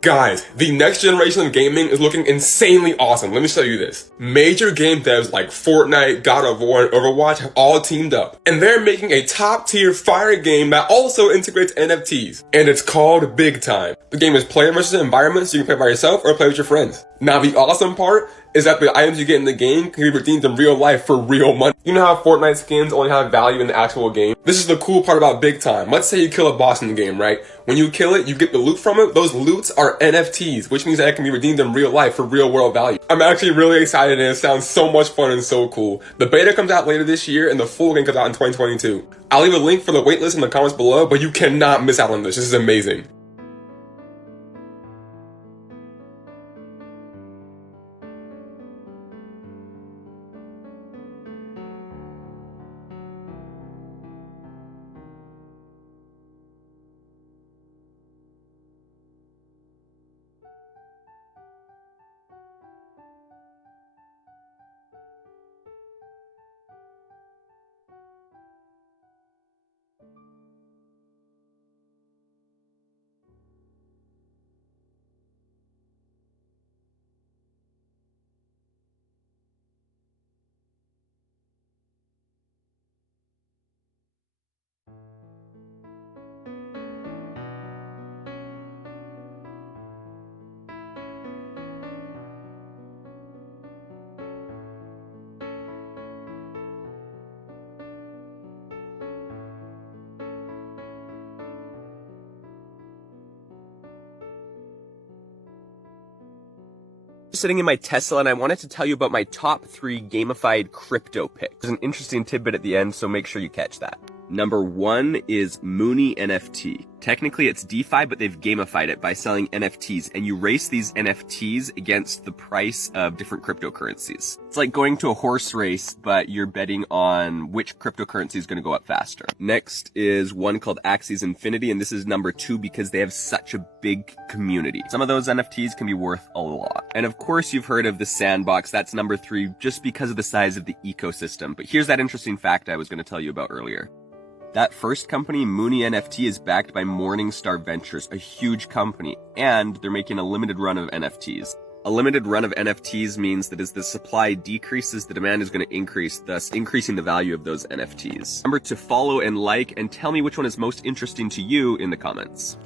Guys, the next generation of gaming is looking insanely awesome. Let me show you this. Major game devs like Fortnite, God of War, and Overwatch have all teamed up. And they're making a top-tier fire game that also integrates NFTs. And it's called Big Time. The game is player versus environment, so you can play by yourself or play with your friends. Now, the awesome part is that the items you get in the game can be redeemed in real life for real money. You know how Fortnite skins only have value in the actual game? This is the cool part about Big Time. Let's say you kill a boss in the game, right? When you kill it, you get the loot from it. Those loots are NFTs, which means that it can be redeemed in real life for real world value. I'm actually really excited and it sounds so much fun and so cool. The beta comes out later this year and the full game comes out in 2022. I'll leave a link for the waitlist in the comments below, but you cannot miss out on this. This is amazing. Sitting in my Tesla and I wanted to tell you about my top 3 gamified crypto picks. There's an interesting tidbit at the end, so make sure you catch that. Number 1 is Mooney NFT. Technically it's DeFi, but they've gamified it by selling NFTs, and you race these NFTs against the price of different cryptocurrencies. It's like going to a horse race, but you're betting on which cryptocurrency is going to go up faster. Next is one called Axie's Infinity, and this is number 2 because they have such a big community. Some of those NFTs can be worth a lot. And of course you've heard of the Sandbox. That's number 3 just because of the size of the ecosystem. But here's that interesting fact I was going to tell you about earlier. That first company, Mooney NFT, is backed by Morningstar Ventures, a huge company, and they're making a limited run of NFTs. A limited run of NFTs means that as the supply decreases, the demand is going to increase, thus increasing the value of those NFTs. Remember to follow and like, and tell me which one is most interesting to you in the comments.